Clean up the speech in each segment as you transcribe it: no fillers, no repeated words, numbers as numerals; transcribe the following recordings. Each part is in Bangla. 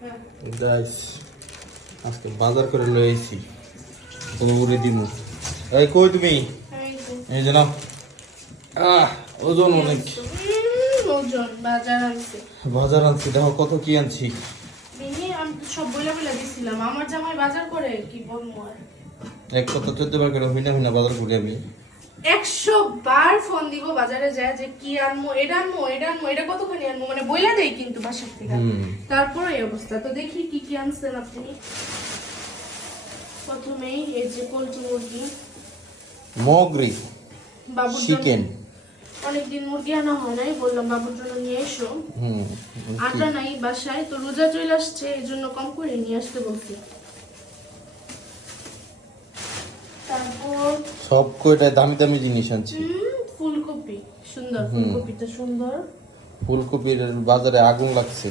গাইস আজকে বাজার করে লই আইছি উড়ে দিমু। এই কই তুমি? এই যে নাও। ওজন অনেক। ওজন বাজার আনছি, দেখো কত কি আনছি। আমি তো সব বইলা দিছিলাম আমার জামাই বাজার করে কি বলবো আর। এক কথা 14 বার করে হইনা বাজার করে আমি 100 বার ফোন দিব বাজারে যায় যে কি আনমু এটা কতখানি আনমু, মানে বইলা দেই কিন্তু বাসার থেকে। তারপর এই অবস্থা। তো দেখি কি কি আনছেন আপনি। প্রথমেই এই যে পোল্ট্রি মুরগি মগরি বাবুর চিকেন। অনেকদিন মুরগি আনা হয় নাই, বললাম বাবুর জন্য নিয়ে এসো। আটা নাই বাসায়, তো রোজা চলে আসছে এই জন্য কম করে নিয়ে আসতে বলছি। তারপর সব কয়টা দামি দামি জিনিস আনছি। ফুলকপি সুন্দর, ফুলকপিটা সুন্দর। ফুলকপির বাজারে আগুন লাগছে।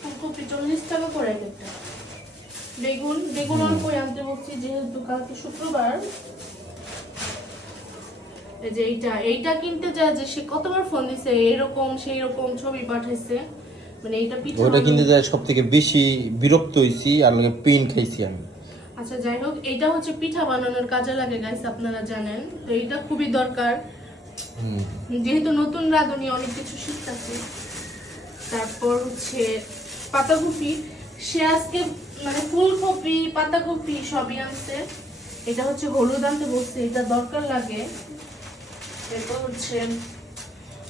ফুলকপি 40 টাকা করে একটা। বেগুন অল্প আনতে বলছি যেহেতু কালকে শুক্রবার। এই যে এইটা কিনতে যায় যে সে কতবার ফোন দিছে, এরকম সেই রকম ছবি পাঠাইছে, মানে এইটা পিঠা ওটা কিনতে যায় সবথেকে বেশি বিরক্ত হইছি আর লাগে পেন খাইছি আমি। আচ্ছা যাই হোক, এইটা হচ্ছে পিঠা বানানোর কাজে লাগে গাইস, আপনারা জানেন। তো এইটা খুবই দরকার যেহেতু নতুন রাঁধুনি অনেক কিছু শিখতেছে। তারপর হচ্ছে পাতাকপি, সে আজকে মানে ফুলকপি পাতাকপি সবই আনছে। এটা হচ্ছে হলুদ আনতে বলছে, এটা দরকার লাগে। এরপর হচ্ছে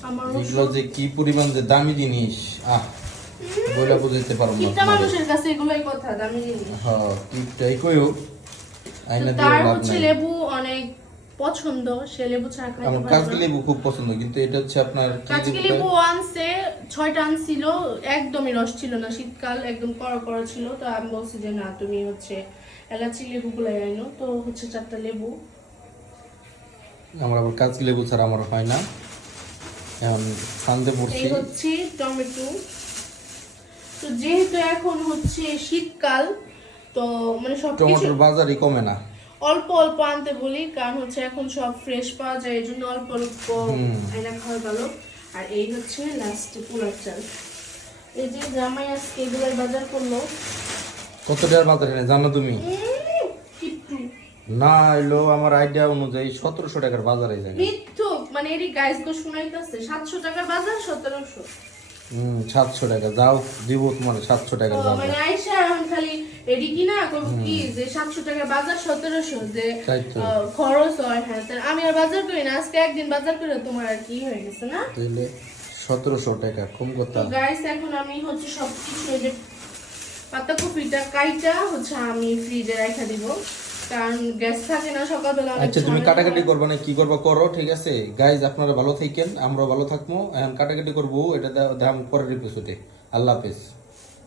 আমার এগুলো যে কি পরিমাণ যে দামি জিনিস, বইলা বুঝাইতে পারবো না। কিটা মানুষের কাছে এগুলোই কথা, দামি জিনিস। হ্যাঁ কিটাই কইও আইনা দিয়ে তার লাভ হচ্ছে নাই। লেবু অনেক পছন্দ, সে লেবু ছাড়া খাইতে আমার পারে কাজকি না। লেবু খুব পছন্দ, কিন্তু এটা হচ্ছে আপনার কাজকি লেবু আনছে 6টা আনছিল, একদমই রস ছিল না, শীতকাল একদম কড়া কড়া ছিল। তো আমি বলছি যে না তুমি হচ্ছে এলাচি লেবু গুলাই আইনো, তো হচ্ছে 4টা লেবু। আমার আবার কাজকি লেবু ছাড়া আমার হয় না। এখন সানদে পড়ছি। এই হচ্ছে টমেটো। তো যেহেতু এখন হচ্ছে শীতকাল, তো মানে সব টমেটোর বাজারই কমে না। অল্প অল্প আনতে বলি, কারণ হচ্ছে এখন সব ফ্রেশ পাওয়া যায়, এই জন্য অল্প অল্প আইনা খাওয়া ভালো। আর এই হচ্ছে লাস্টে পোলার চাল। এই যে জামাই আজকে এগুলোর বাজার করলো। কত টাকার বাজার এনে জানো তুমি? কিট্টু না এলো আমার আইডিয়া অনুযায়ী 1700 টাকার বাজারে যায়। মিথ্যুক, মানে এরই গাইস গো শুনাইতাছে 700 টাকার বাজার 1700। 700 টাকা যাও দিব তোমার 700 টাকার বাজার। মানে আয়শা এখন খালি এডি কি না কব কি যে 700 টাকার বাজার 1700 যে খরচ হয়। হ্যাঁ আমি আর বাজার করি না, আজকে একদিন বাজার করে তোমার আর কি হয়ে গেছে না? তাহলে 1700 টাকা কম কথা। তো গাইস এখন আমি হচ্ছে সবকিছু এই যে পাতাকপিটা কাইটা হচ্ছে আমি ফ্রিজে রাখা দিব, কারণ গ্যাস থাকে না সকালবেলা। আচ্ছা তুমি কাটাকাটি করবে না, কি করবা করো, ঠিক আছে গাইজ? আপনারা ভালো থাকেন, আমরাও ভালো থাকবো। এখন কাটাকাটি করবো, এটা দাম পরের এপিসোডে। আল্লাহ হাফেজ।